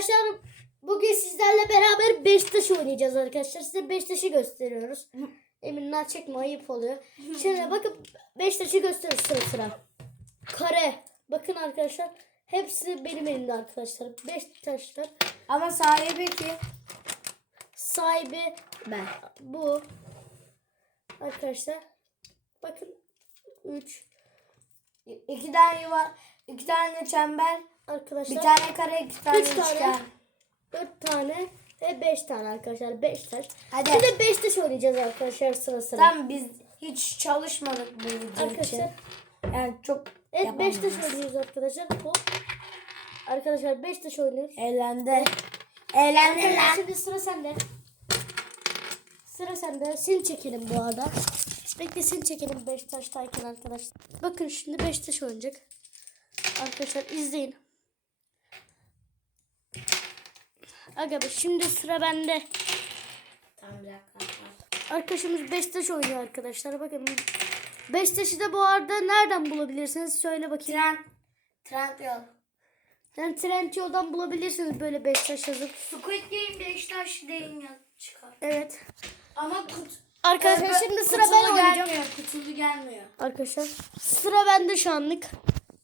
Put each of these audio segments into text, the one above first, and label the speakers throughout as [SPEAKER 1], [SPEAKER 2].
[SPEAKER 1] Arkadaşlar bugün sizlerle beraber Beşiktaş oynayacağız arkadaşlar. Size Beşiktaş'ı gösteriyoruz. Emin nah çekme ayıp oluyor. Şimdi bakın Beşiktaş'ı gösteriyoruz sıra sıra. Kare. Bakın arkadaşlar. Hepsi benim elimde arkadaşlar. Beşiktaşlar.
[SPEAKER 2] Ama sahibi ki
[SPEAKER 1] Sahibi
[SPEAKER 2] ben.
[SPEAKER 1] bu. Arkadaşlar. Bakın. 3.
[SPEAKER 2] İki tane yuva, iki tane çember,
[SPEAKER 1] Arkadaşlar.
[SPEAKER 2] bir tane kare, iki tane
[SPEAKER 1] Üç tane.
[SPEAKER 2] üçgen.
[SPEAKER 1] 4 tane ve 5 tane arkadaşlar. Beşiktaş.
[SPEAKER 2] Hadi.
[SPEAKER 1] Şimdi Beşiktaş oynayacağız arkadaşlar sıra sıra.
[SPEAKER 2] Tam biz hiç çalışmadık bu video için.
[SPEAKER 1] Arkadaşlar.
[SPEAKER 2] Yani çok
[SPEAKER 1] Evet
[SPEAKER 2] yapamayız.
[SPEAKER 1] Beşiktaş oynuyoruz arkadaşlar. Hop. Arkadaşlar Beşiktaş oynuyoruz.
[SPEAKER 2] Eğlendi. Eğlendi
[SPEAKER 1] Arkadaşlar,
[SPEAKER 2] lan.
[SPEAKER 1] Şimdi sıra sende. Sıra sende. Sil çekelim bu arada. Bekle sil çekelim Beşiktaş'tayken arkadaşlar. Bakın şimdi Beşiktaş oynayacak. Arkadaşlar izleyin. Aga be şimdi sıra bende.
[SPEAKER 2] Tamam bir dakika.
[SPEAKER 1] Arkadaşımız Beşiktaş oynuyor arkadaşlar. Bakın Beşiktaş'ı da bu arada nereden bulabilirsiniz? Söyle bakayım.
[SPEAKER 2] Tren. Tren yol.
[SPEAKER 1] Yani Trendyol'dan bulabilirsiniz böyle Beşiktaş yazıp.
[SPEAKER 2] Squid Game Beşiktaş deyin ya çıkar.
[SPEAKER 1] Evet.
[SPEAKER 2] Ama kut,
[SPEAKER 1] Arkadaşlar
[SPEAKER 2] Ö-
[SPEAKER 1] şimdi sıra ben oynayacağım.
[SPEAKER 2] gelmiyor. Kutulu gelmiyor.
[SPEAKER 1] Arkadaşlar sıra bende şu anlık.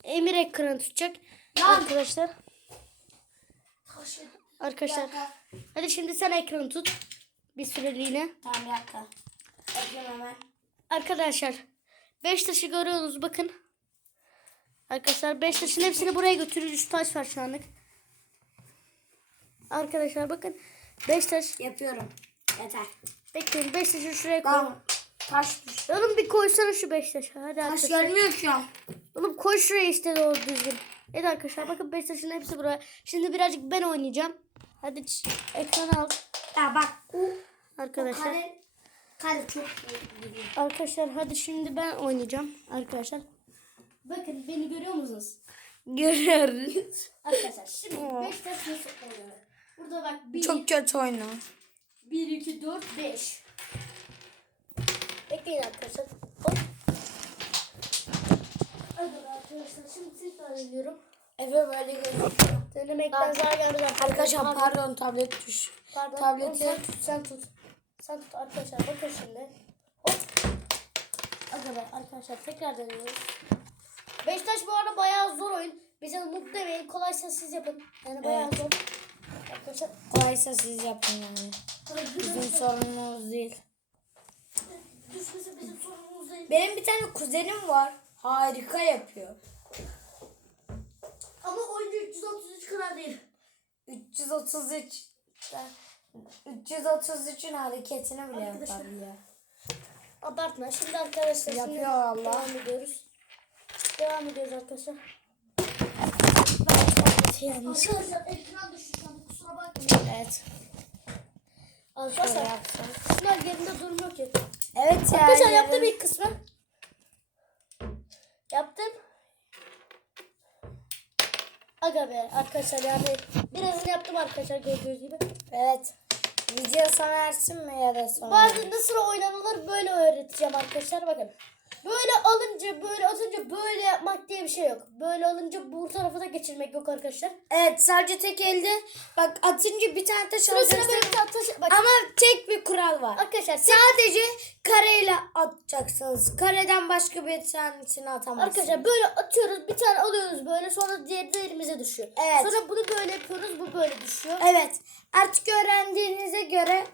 [SPEAKER 1] Emir ekranı tutacak.
[SPEAKER 2] Lan.
[SPEAKER 1] Arkadaşlar.
[SPEAKER 2] Taşı.
[SPEAKER 1] Arkadaşlar. Hadi şimdi sen ekranı tut. Bir süreliğine.
[SPEAKER 2] Tamam bir dakika. Hemen.
[SPEAKER 1] Arkadaşlar. Beşiktaş'ı görüyorsunuz bakın. Arkadaşlar Beşiktaş'ın hepsini buraya götürüyoruz. Üç taş var şu anlık. Arkadaşlar bakın. Beşiktaş.
[SPEAKER 2] Yapıyorum. Yeter.
[SPEAKER 1] Bekleyin Beşiktaş'ı şuraya koy.
[SPEAKER 2] Tamam. Taş düş.
[SPEAKER 1] Oğlum bir koysana şu Beşiktaş'a. Hadi
[SPEAKER 2] Taş
[SPEAKER 1] arkadaşlar.
[SPEAKER 2] gelmiyor ki ya.
[SPEAKER 1] Oğlum koy şuraya işte doğru düzgün. Evet arkadaşlar bakın Beşiktaş'ın hepsi buraya. Şimdi birazcık ben oynayacağım. Hadi ekranı al
[SPEAKER 2] Ya bak. O,
[SPEAKER 1] arkadaşlar.
[SPEAKER 2] kare, kare çok.
[SPEAKER 1] Arkadaşlar hadi şimdi ben oynayacağım arkadaşlar. Bakın beni görüyor musunuz?
[SPEAKER 2] Görüyoruz.
[SPEAKER 1] Arkadaşlar şimdi Beşiktaş nasıl oynuyor? Burada bak 1,
[SPEAKER 2] Çok kötü oyunu.
[SPEAKER 1] 1 2, 4, 5. Bekleyin arkadaşlar. Hop. Arkadaşlar şimdi tekrar ediyorum.
[SPEAKER 2] Efe böyle gözüküyor.
[SPEAKER 1] Denemekten zarar gelmez
[SPEAKER 2] Arkadaşlar pardon tablet düş.
[SPEAKER 1] Pardon.
[SPEAKER 2] Tableti-
[SPEAKER 1] Sen tut, sen tut. Sen tut arkadaşlar. Bakın şimdi. Hop. Arkadaşlar, arkadaşlar tekrar deniyoruz. Beşiktaş bu arada bayağı zor oyun. Bize mutlu demeyin. Kolaysa siz yapın. Yani bayağı
[SPEAKER 2] Evet.
[SPEAKER 1] zor. Arkadaşlar.
[SPEAKER 2] Kolaysa siz yapın yani. Bizim sorunumuz değil.
[SPEAKER 1] Düşmesi bizim sorunumuz değil.
[SPEAKER 2] Benim bir tane kuzenim var. Harika yapıyor.
[SPEAKER 1] Ama oyuncu 333 kadar değil.
[SPEAKER 2] 333 333'ün hareketini bile
[SPEAKER 1] Arkadaşlar.
[SPEAKER 2] yapabiliyor.
[SPEAKER 1] Abartma. Şimdi arkadaşlar.
[SPEAKER 2] Yapıyor
[SPEAKER 1] şimdi
[SPEAKER 2] Allah.
[SPEAKER 1] Devam ediyoruz. Devam ediyoruz arkadaşlar.
[SPEAKER 2] Yanlış.
[SPEAKER 1] Arkadaşlar ekran düştü şu an. Kusura bakmayın.
[SPEAKER 2] Evet. Şöyle
[SPEAKER 1] Arkadaşlar.
[SPEAKER 2] yapsam.
[SPEAKER 1] Kısımlar yerinde durmuyor ki.
[SPEAKER 2] Evet ya.
[SPEAKER 1] Arkadaşlar yaptım ilk kısmı. Yaptım. Aga be arkadaşlar yani birazını yaptım arkadaşlar gördüğünüz gibi.
[SPEAKER 2] Evet. Video sona ersin mi ya da sonra?
[SPEAKER 1] Bazı nasıl oynanılır böyle öğreteceğim arkadaşlar bakın. Böyle alınca böyle atınca böyle yapmak diye bir şey yok. Böyle alınca bu tarafa da geçirmek yok arkadaşlar.
[SPEAKER 2] Evet sadece tek elde bak atınca bir tane taş alacaksın.
[SPEAKER 1] böyle bir atış. Bak
[SPEAKER 2] Ama tek bir kural var.
[SPEAKER 1] arkadaşlar tek-
[SPEAKER 2] Sadece kareyle atacaksınız. Kareden başka bir tanesini atamazsınız.
[SPEAKER 1] Arkadaşlar böyle atıyoruz bir tane alıyoruz böyle sonra diğeri de elimize düşüyor.
[SPEAKER 2] Evet.
[SPEAKER 1] Sonra bunu böyle yapıyoruz bu böyle düşüyor.
[SPEAKER 2] Evet. Artık öğrendiğinize göre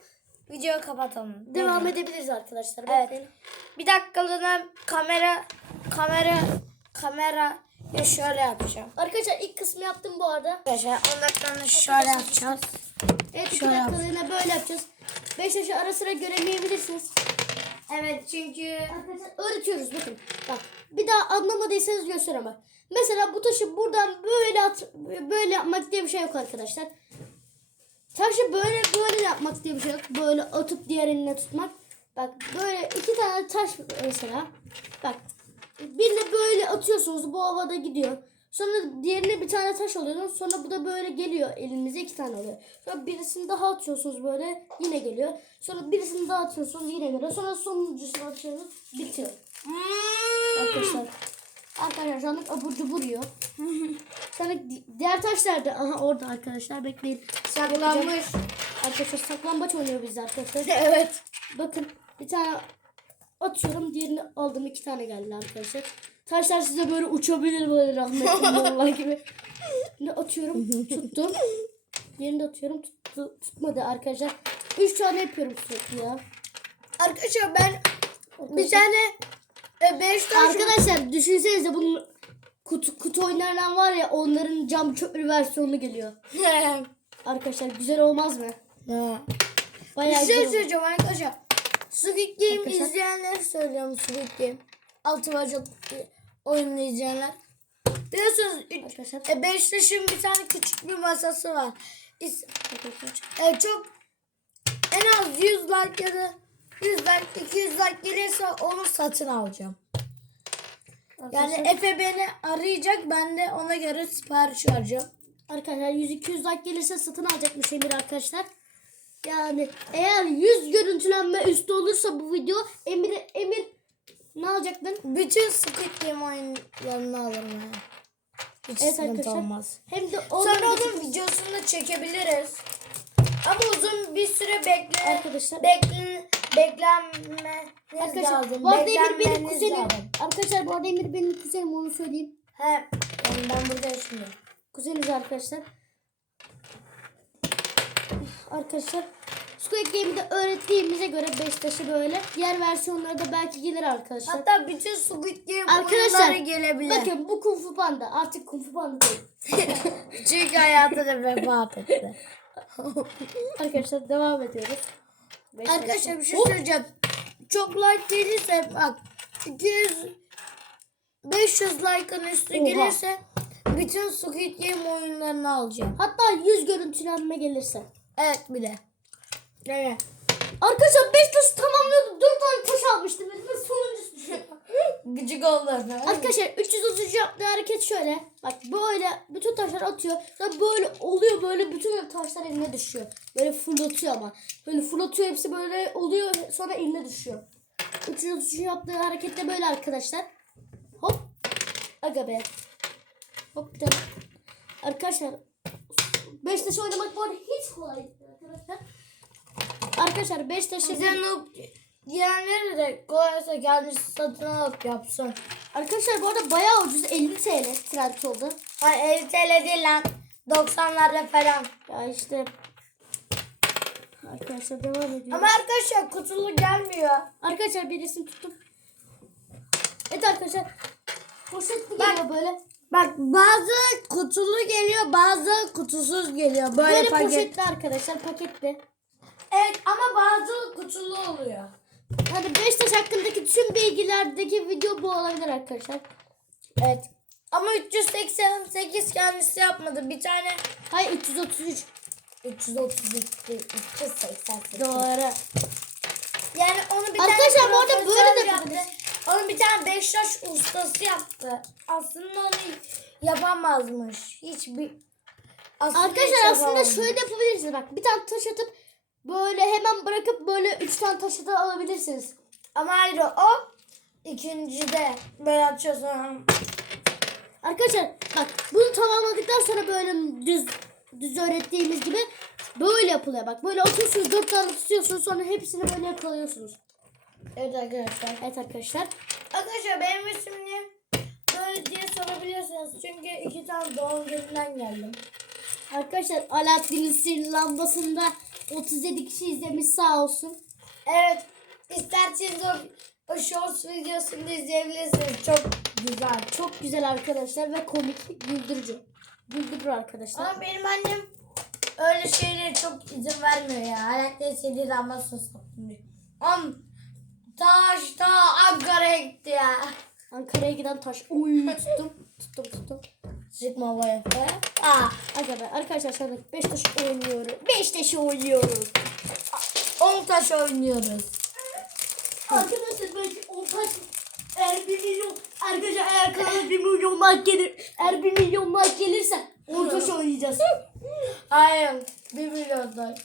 [SPEAKER 2] videoyu kapatalım.
[SPEAKER 1] Devam
[SPEAKER 2] Buyurun.
[SPEAKER 1] edebiliriz arkadaşlar.
[SPEAKER 2] Evet.
[SPEAKER 1] Bekleyin.
[SPEAKER 2] Bir dakikalığına kamera kamera kamera ya şöyle yapacağım.
[SPEAKER 1] Arkadaşlar ilk kısmı yaptım bu arada.
[SPEAKER 2] Arkadaşlar 10 dakikalığına şöyle yapacağız.
[SPEAKER 1] Evet iki
[SPEAKER 2] Şöyle yap.
[SPEAKER 1] dakikalığına böyle yapacağız. Beş yaşı ara sıra göremeyebilirsiniz.
[SPEAKER 2] Evet çünkü
[SPEAKER 1] Arkadaşlar öğretiyoruz bakın. Bak bir daha anlamadıysanız göstereyim bak. Mesela bu taşı buradan böyle at, böyle yapmak diye bir şey yok arkadaşlar. Taşı böyle böyle yapmak diye bir şey yok. Böyle atıp diğer eline tutmak. Bak böyle iki tane taş mesela. Bak birini böyle atıyorsunuz bu havada gidiyor. Sonra diğerine bir tane taş alıyorsunuz. Sonra bu da böyle geliyor elinize iki tane oluyor. Sonra birisini daha atıyorsunuz böyle yine geliyor. Sonra birisini daha atıyorsunuz yine geliyor. Sonra sonuncusunu atıyorsunuz bitiyor. Arkadaşlar Arkadaşlar şu anlık abur cubur yiyor. Sonra di- diğer taş nerede? Aha orada arkadaşlar bekleyin.
[SPEAKER 2] Saklanmış.
[SPEAKER 1] Arkadaşlar saklambaç oynuyor biz arkadaşlar.
[SPEAKER 2] evet.
[SPEAKER 1] Bakın bir tane atıyorum diğerini aldım iki tane geldi arkadaşlar. Taşlar size böyle uçabilir böyle rahmetli Allah gibi. Şimdi atıyorum tuttum. Diğerini de atıyorum tuttu, tutmadı arkadaşlar. Üç tane yapıyorum sürekli ya.
[SPEAKER 2] Arkadaşlar ben bir tane e, beş taş
[SPEAKER 1] Arkadaşlar düşünsenize bunun kutu, kutu oynanan var ya onların cam köprü versiyonu geliyor. Arkadaşlar güzel olmaz mı?
[SPEAKER 2] bir
[SPEAKER 1] Bayağı
[SPEAKER 2] şey
[SPEAKER 1] güzel olur.
[SPEAKER 2] söyleyeceğim arkadaşlar. Squid Game
[SPEAKER 1] Arkadaşlar.
[SPEAKER 2] izleyenler söylüyorum Squid Game. Altı bacak oyunu izleyenler. Biliyorsunuz üç-
[SPEAKER 1] Arkadaşlar.
[SPEAKER 2] e, Beşiktaş'ın bir tane küçük bir masası var. İs- e, çok en az 100 like ya da 100 like 200 like gelirse onu satın alacağım. Yani
[SPEAKER 1] Arkadaşlar,
[SPEAKER 2] Efe beni arayacak ben de ona göre sipariş vereceğim.
[SPEAKER 1] arkadaşlar 100-200 like gelirse satın alacakmış Emir arkadaşlar. Yani eğer 100 görüntülenme üstü olursa bu video Emir Emir ne alacaktın?
[SPEAKER 2] Bütün Squid Game oyunlarını alırım yani. Hiç
[SPEAKER 1] Evet
[SPEAKER 2] sıkıntı
[SPEAKER 1] arkadaşlar.
[SPEAKER 2] olmaz.
[SPEAKER 1] Hem de
[SPEAKER 2] Sonra
[SPEAKER 1] onların
[SPEAKER 2] onun videosunu da çekebiliriz. Ama uzun bir süre bekle.
[SPEAKER 1] Arkadaşlar.
[SPEAKER 2] Beklen, beklenmeniz
[SPEAKER 1] Arkadaşlar
[SPEAKER 2] lazım.
[SPEAKER 1] bu arada Emir benim
[SPEAKER 2] Beklenmeniz
[SPEAKER 1] kuzenim.
[SPEAKER 2] lazım.
[SPEAKER 1] Arkadaşlar bu arada Emir benim kuzenim onu söyleyeyim.
[SPEAKER 2] He, yani ben burada yaşıyorum.
[SPEAKER 1] Kuzeniz arkadaşlar. Arkadaşlar Squid Game'de öğrettiğimize göre Beşiktaş'ı böyle. Diğer versiyonları da belki gelir arkadaşlar.
[SPEAKER 2] Hatta bütün Squid Game
[SPEAKER 1] Arkadaşlar,
[SPEAKER 2] oyunları gelebilir.
[SPEAKER 1] Bakın bu Kung Fu Panda. Artık Kung Fu Panda değil.
[SPEAKER 2] Çünkü hayatını vefat etti.
[SPEAKER 1] Arkadaşlar devam ediyoruz. Beşiktaş'ta.
[SPEAKER 2] Arkadaşlar bir şey söyleyeceğim. Çok like gelirse bak 200 500 like'ın üstü
[SPEAKER 1] Oha.
[SPEAKER 2] gelirse bütün Squid Game oyunlarını alacağım.
[SPEAKER 1] Hatta 100 görüntülenme gelirse.
[SPEAKER 2] Evet bir de. Evet.
[SPEAKER 1] Arkadaşlar Beşiktaş'ı tamamlıyordu. 4 tane taş almıştım. Ve düşüyor.
[SPEAKER 2] Gıcık oldu.
[SPEAKER 1] Arkadaşlar 330 yaptığı hareket şöyle. Bak böyle bütün taşlar atıyor. Sonra böyle oluyor böyle bütün taşlar eline düşüyor. Böyle fırlatıyor ama. Böyle fırlatıyor hepsi böyle oluyor sonra eline düşüyor. 330 yaptığı hareket de böyle arkadaşlar. Hop. Aga be. Hop bir tane. Arkadaşlar Beşiktaş oynamak bu arada hiç kolay değil arkadaşlar. Arkadaşlar Beşiktaş'ı
[SPEAKER 2] Bize noob diyenleri de kolaysa kendisi satın alıp yapsın.
[SPEAKER 1] Arkadaşlar bu arada bayağı ucuz 50 TL trend oldu.
[SPEAKER 2] Hayır 50 TL değil lan. 90'larda falan.
[SPEAKER 1] Ya işte Arkadaşlar devam ediyor.
[SPEAKER 2] Ama arkadaşlar kutulu gelmiyor.
[SPEAKER 1] Arkadaşlar bir resim tuttum. Evet arkadaşlar. Poşetli
[SPEAKER 2] Bak.
[SPEAKER 1] geliyor böyle.
[SPEAKER 2] Bak bazı kutulu geliyor bazı kutusuz geliyor. Böyle,
[SPEAKER 1] Böyle
[SPEAKER 2] paket.
[SPEAKER 1] poşetli arkadaşlar paketli.
[SPEAKER 2] Evet ama bazı kutulu oluyor.
[SPEAKER 1] Hani Beşiktaş hakkındaki tüm bilgilerdeki video bu olabilir arkadaşlar.
[SPEAKER 2] Evet. Ama 388 kendisi yapmadı. Bir tane
[SPEAKER 1] Hayır 333.
[SPEAKER 2] 332 388.
[SPEAKER 1] Doğru.
[SPEAKER 2] Yani onu bir
[SPEAKER 1] Arkadaşlar
[SPEAKER 2] tane
[SPEAKER 1] bu arada böyle de
[SPEAKER 2] yaptı. Onu bir tane Beşiktaş ustası yaptı. Aslında onu yapamazmış. Hiçbir aslında hiç
[SPEAKER 1] Arkadaşlar aslında
[SPEAKER 2] yapamazmış.
[SPEAKER 1] şöyle yapabilirsiniz. Bak bir tane taş atıp böyle hemen bırakıp böyle 3 tane taşı da alabilirsiniz.
[SPEAKER 2] Ama ayrı o ikincide böyle açıyorsun.
[SPEAKER 1] Arkadaşlar bak bunu tamamladıktan sonra böyle düz düz öğrettiğimiz gibi böyle yapılıyor. Bak böyle atıyorsunuz dört tane tutuyorsunuz sonra hepsini böyle yakalıyorsunuz.
[SPEAKER 2] Evet arkadaşlar.
[SPEAKER 1] Evet arkadaşlar.
[SPEAKER 2] Arkadaşlar benim ismini böyle diye sorabilirsiniz. Çünkü iki tane doğum gününden geldim.
[SPEAKER 1] Arkadaşlar Alaaddin'in sihirli lambasında 37 kişi izlemiş sağ olsun.
[SPEAKER 2] Evet. İsterseniz o, o shorts videosunu izleyebilirsiniz. Çok güzel.
[SPEAKER 1] Çok güzel arkadaşlar ve komik, güldürücü. Güldürür arkadaşlar.
[SPEAKER 2] Ama benim annem öyle şeylere çok izin vermiyor ya. Hayatta istediği zaman sus. Am taş ta Ankara'ya gitti ya.
[SPEAKER 1] Ankara'ya giden taş. Uy tuttum. Tuttum tuttum.
[SPEAKER 2] Bu Efe. Aa,
[SPEAKER 1] Aga be arkadaşlar şu anda Beşiktaş oynuyoruz. Beşiktaş'ı oynuyoruz.
[SPEAKER 2] 10 taş oynuyoruz.
[SPEAKER 1] Arkadaşlar belki 10 taş eğer 1 milyon arkadaşlar eğer kanala 1 milyon like gelir eğer 1 milyon like gelirse 10 taş oynayacağız.
[SPEAKER 2] Hayır. 1 milyon taş.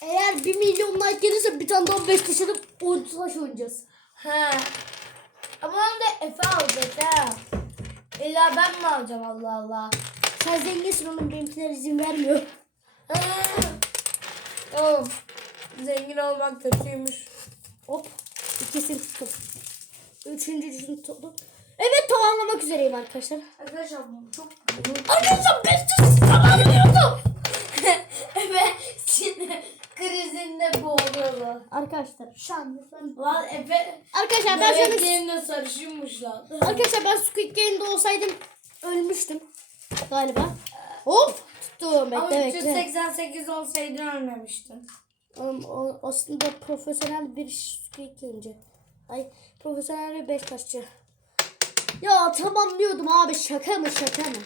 [SPEAKER 1] Eğer 1 milyon like gelirse bir tane daha 5 taş alıp 10 taş oynayacağız.
[SPEAKER 2] He. Ama onu da Efe alacak ha. İlla ben mi alacağım Allah Allah.
[SPEAKER 1] Sen zenginsin oğlum benimkiler izin vermiyor.
[SPEAKER 2] Oğlum zengin olmak kötüymüş.
[SPEAKER 1] Hop. İkisini tuttum. Üçüncüsünü tuttum. Evet tamamlamak üzereyim arkadaşlar.
[SPEAKER 2] Arkadaşlar bu çok
[SPEAKER 1] Arkadaşlar bestesi tamamlıyordum.
[SPEAKER 2] Efe sinir krizinde boğuluyorlar.
[SPEAKER 1] Arkadaşlar şu an.
[SPEAKER 2] Lan Efe
[SPEAKER 1] Arkadaşlar ben şöyle
[SPEAKER 2] Bebeklerinde sarışınmış lan.
[SPEAKER 1] Arkadaşlar ben Squid Game'de olsaydım ölmüştüm galiba. Hop tuttum
[SPEAKER 2] Ama
[SPEAKER 1] bekle bekle.
[SPEAKER 2] 388 olsaydın ölmemiştin.
[SPEAKER 1] Oğlum, o aslında profesyonel bir Squid Game'ci. Ay profesyonel bir Beşiktaşçı. Ya tamamlıyordum abi şaka mı şaka mı?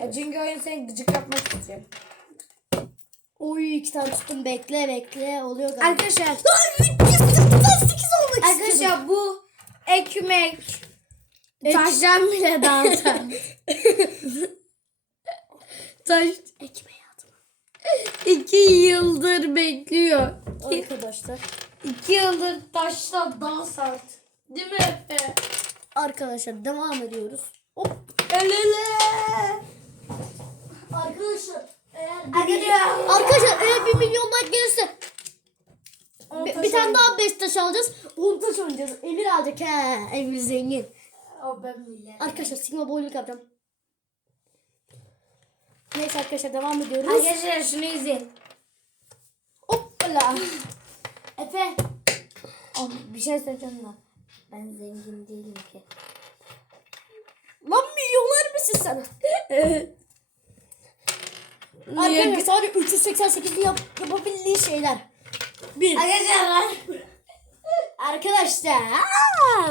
[SPEAKER 2] Ya çünkü oyun seni gıcık yapmak istiyor.
[SPEAKER 1] Oy iki tane tuttum bekle bekle oluyor galiba.
[SPEAKER 2] Arkadaşlar
[SPEAKER 1] Lan 388 olmak istiyorum.
[SPEAKER 2] Arkadaşlar bu ekmek taştan bile dağıtar. Taş
[SPEAKER 1] Ekmeği atma.
[SPEAKER 2] iki yıldır bekliyor.
[SPEAKER 1] Arkadaşlar.
[SPEAKER 2] İki yıldır taştan daha sert. Değil mi Efe?
[SPEAKER 1] Arkadaşlar devam ediyoruz. Hop.
[SPEAKER 2] El ele.
[SPEAKER 1] Arkadaşlar eğer
[SPEAKER 2] Arkadaşlar.
[SPEAKER 1] Eğer bir milyon like gelirse bir,
[SPEAKER 2] taş
[SPEAKER 1] bir tane daha Beşiktaş alacağız. 10 taş oynayacağız. Emir alacak he. Emir zengin.
[SPEAKER 2] O ben bile.
[SPEAKER 1] Arkadaşlar Sigma boyluk yapacağım. Neyse arkadaşlar devam ediyoruz.
[SPEAKER 2] Arkadaşlar şunu izleyin.
[SPEAKER 1] Hoppala. Efe.
[SPEAKER 2] Abi, bir şey söyleyeceğim lan. Ben zengin değilim ki.
[SPEAKER 1] Lan milyonlar mısın sen? Arkadaşlar sadece 388'in yap, yapabildiği şeyler. Bir.
[SPEAKER 2] Arkadaşlar.
[SPEAKER 1] Arkadaşlar.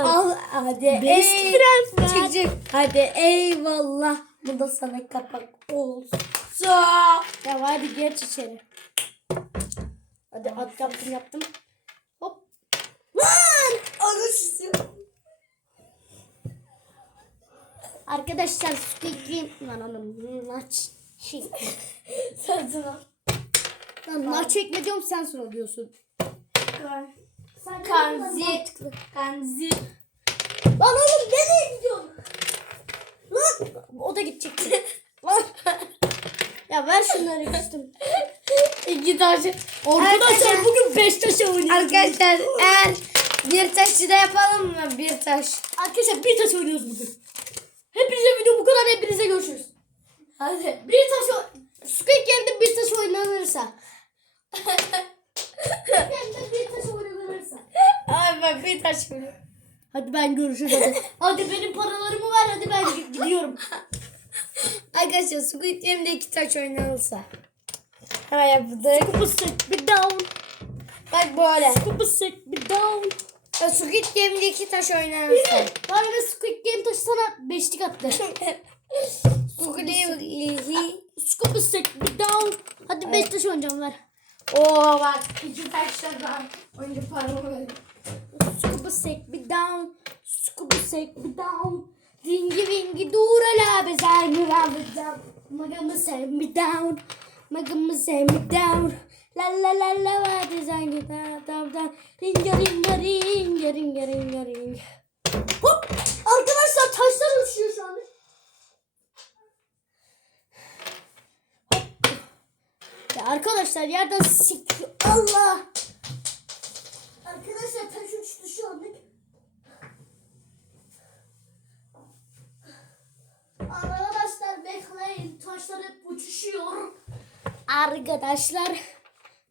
[SPEAKER 2] Al hadi.
[SPEAKER 1] Best
[SPEAKER 2] ey-
[SPEAKER 1] friends var.
[SPEAKER 2] Çık. Hadi eyvallah. Bu da sana kapak olsun.
[SPEAKER 1] Ya hadi geç içeri. Hadi at yaptım yaptım. Hop. Lan!
[SPEAKER 2] Alışsın.
[SPEAKER 1] Arkadaşlar Game lan oğlum maç şey.
[SPEAKER 2] Sen sıra.
[SPEAKER 1] Lan maç çekme diyorum sen sonra diyorsun. Sen
[SPEAKER 2] Kanzi. Kanzi.
[SPEAKER 1] Lan oğlum nereye gidiyorsun? Lan o da gidecekti. Lan. ya ver şunları küstüm.
[SPEAKER 2] İki taş.
[SPEAKER 1] Arkadaşlar bugün 5 taş oynuyoruz.
[SPEAKER 2] Arkadaşlar eğer bir taşı da yapalım mı? Bir taş.
[SPEAKER 1] Arkadaşlar bir taş oynuyoruz bugün. Hepinize video bu kadar hepinize görüşürüz.
[SPEAKER 2] Hadi.
[SPEAKER 1] Bir taş Squid Game'de bir taş oynanırsa. Game'de bir taş oynanırsa.
[SPEAKER 2] Ay ben bir taş yapıyorum.
[SPEAKER 1] Hadi ben görüşürüz hadi. hadi benim paralarımı ver hadi ben gi- gidiyorum.
[SPEAKER 2] Arkadaşlar Squid Game'de iki taş oynanırsa. Hemen yaptık.
[SPEAKER 1] Kupa sık bir down.
[SPEAKER 2] Bak böyle.
[SPEAKER 1] Kupa sık bir down.
[SPEAKER 2] Ya Squid Game'de iki taş oynanırsa.
[SPEAKER 1] Ve Squid Game taşı sana beşlik attı.
[SPEAKER 2] Game.
[SPEAKER 1] Kupa sık bir down. Hadi beş taş oynayacağım ver.
[SPEAKER 2] Oo bak iki taşlardan oyuncu paramı verdim.
[SPEAKER 1] Sek bir down. Scuba sek bir down. Ringi ringi dur ala be sen mi down. Magamı sen mi down. Magamı sen mi down. La la la la va de sen mi down down down. Ringa ringa ringa ringa ringa ringa. Hop! Arkadaşlar taşlar uçuyor şu anda. Hop. Ya arkadaşlar yerden sikiyor. Allah! Arkadaşlar taş uçtu şu anlık. Arkadaşlar bekleyin. Taşlar hep uçuşuyor. Arkadaşlar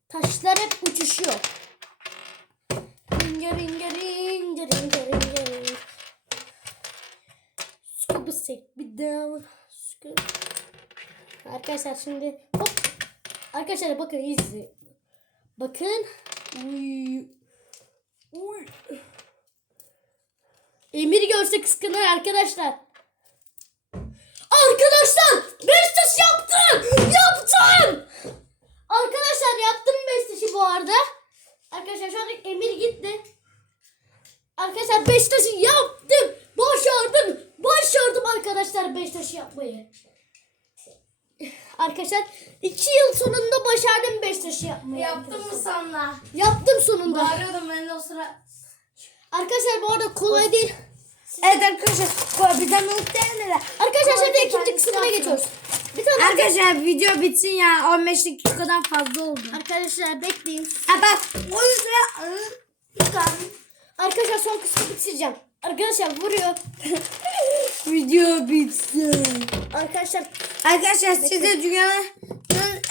[SPEAKER 1] taşlar hep uçuşuyor. Ringa ringa ringa ringa ringa. Scuba sek bir down. Arkadaşlar şimdi hop. Arkadaşlar bakın izle. Bakın. Uy. Uy. Emir görse kıskanır arkadaşlar. Arkadaşlar Beşiktaş yaptım. Yaptım. Arkadaşlar yaptım Beşiktaş'ı bu arada. Arkadaşlar şu an Emir gitti. Arkadaşlar Beşiktaş'ı yaptım. Başardım. Başardım arkadaşlar Beşiktaş'ı yapmayı. Arkadaşlar iki yıl sonunda başardım Beşiktaş'ı yapmayı.
[SPEAKER 2] Yaptın mı sana?
[SPEAKER 1] Yaptım sonunda.
[SPEAKER 2] Bağırıyordum ben de o sıra.
[SPEAKER 1] Arkadaşlar bu arada kolay değil.
[SPEAKER 2] Evet arkadaşlar bir tane muhtemelen.
[SPEAKER 1] Arkadaşlar şimdi ikinci kısmına geçiyoruz. Bir tane
[SPEAKER 2] Arkadaşlar video bitsin ya 15 dakikadan fazla oldu.
[SPEAKER 1] Arkadaşlar bekleyin.
[SPEAKER 2] Ha bak o yüzden.
[SPEAKER 1] Arkadaşlar son kısmı bitireceğim. Arkadaşlar vuruyor.
[SPEAKER 2] Video bitsin.
[SPEAKER 1] Arkadaşlar
[SPEAKER 2] Arkadaşlar size dünyanın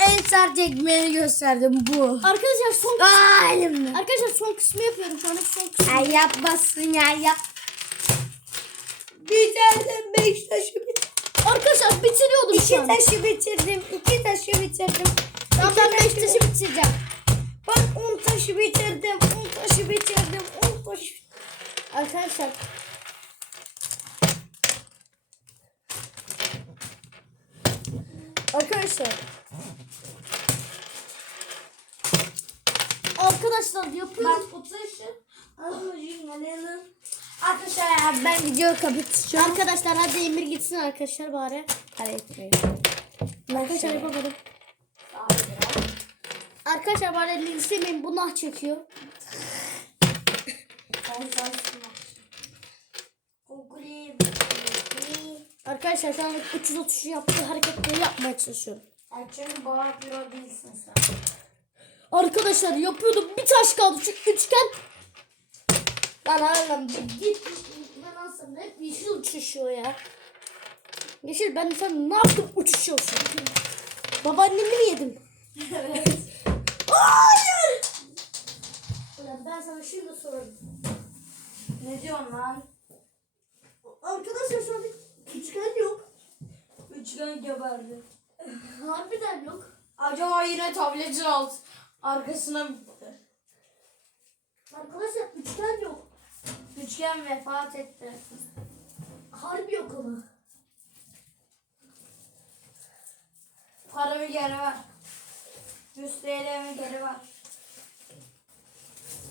[SPEAKER 2] en sert ekmeğini gösterdim bu.
[SPEAKER 1] arkadaşlar son
[SPEAKER 2] Aa elimde.
[SPEAKER 1] Arkadaşlar son kısmı yapıyorum şu anda son kısmı.
[SPEAKER 2] Ay yapmasın ya yap. Bitirdim 5 taşı bitirdim.
[SPEAKER 1] Arkadaşlar bitiriyordum şu
[SPEAKER 2] 2
[SPEAKER 1] an.
[SPEAKER 2] taşı bitirdim. 2 taşı bitirdim.
[SPEAKER 1] Tamam ben 5 taşı bitireceğim.
[SPEAKER 2] Ben 10 taşı bitirdim. 10 taşı bitirdim. 10 taşı
[SPEAKER 1] Arkadaşlar Arkadaşlar Arkadaşlar yapıyorum.
[SPEAKER 2] Bak 30 taşı. Arkadaşlar ben video kapatacağım.
[SPEAKER 1] Arkadaşlar hadi Emir gitsin arkadaşlar bari.
[SPEAKER 2] Hadi etmeyin.
[SPEAKER 1] Arkadaşlar yapamadım. Arkadaşlar bari linçlemeyin bu nah çekiyor. Arkadaşlar şu an 330 yaptığı hareketleri yapmaya çalışıyorum.
[SPEAKER 2] Baba pro değilsin sen.
[SPEAKER 1] Arkadaşlar yapıyordum bir taş kaldı şu üçgen. Lan oğlum git. Ben aslında hep yeşil uçuşuyor ya. Yeşil ben sen ne yaptım uçuşuyorsun. Babaannemi mi yedim?
[SPEAKER 2] Evet.
[SPEAKER 1] Hayır. Ulan ben sana şimdi sorarım.
[SPEAKER 2] Ne diyorsun lan?
[SPEAKER 1] Arkadaşlar şu an üçgen yok.
[SPEAKER 2] Üçgen geberdi.
[SPEAKER 1] Harbiden yok.
[SPEAKER 2] Acaba yine tabletin alt arkasına mı gitti?
[SPEAKER 1] Arkadaşlar üçgen yok.
[SPEAKER 2] Üçgen vefat etti.
[SPEAKER 1] Harbi yok ama.
[SPEAKER 2] Paramı geri ver. 100 TL'mi geri ver.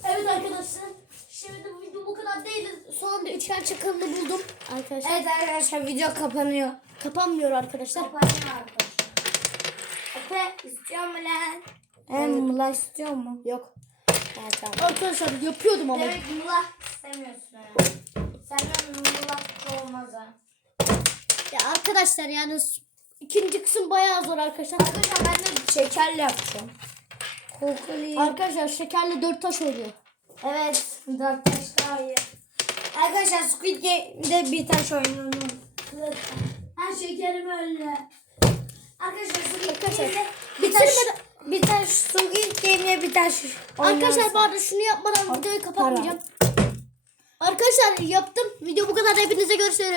[SPEAKER 1] Evet arkadaşlar. Şimdi bu bu kadar değil. Sonunda üçgen çakılını buldum. Arkadaşlar.
[SPEAKER 2] Evet arkadaşlar video kapanıyor.
[SPEAKER 1] Kapanmıyor arkadaşlar.
[SPEAKER 2] Kapanıyor arkadaşlar. Efe istiyor mu lan? Hem mula istiyor mu?
[SPEAKER 1] Yok.
[SPEAKER 2] Evet tamam.
[SPEAKER 1] Arkadaşlar yapıyordum ama.
[SPEAKER 2] Demek mula istemiyorsun yani. Senden mula olmaz ha.
[SPEAKER 1] Ya arkadaşlar yani ikinci kısım bayağı zor arkadaşlar.
[SPEAKER 2] Arkadaşlar ben de şekerle yapacağım. Kokulu.
[SPEAKER 1] Arkadaşlar şekerli dört taş oluyor.
[SPEAKER 2] Evet. Dört taş daha iyi. Arkadaşlar Squid Game'de bir taş oynanıyor. Her şekerim öyle. Arkadaşlar Squid Game'de bir taş, bir taş Squid Game'de bir taş
[SPEAKER 1] Arkadaşlar bu arada şunu yapmadan videoyu kapatmayacağım. Arkadaşlar yaptım. Video bu kadar. Hepinize görüşürüz.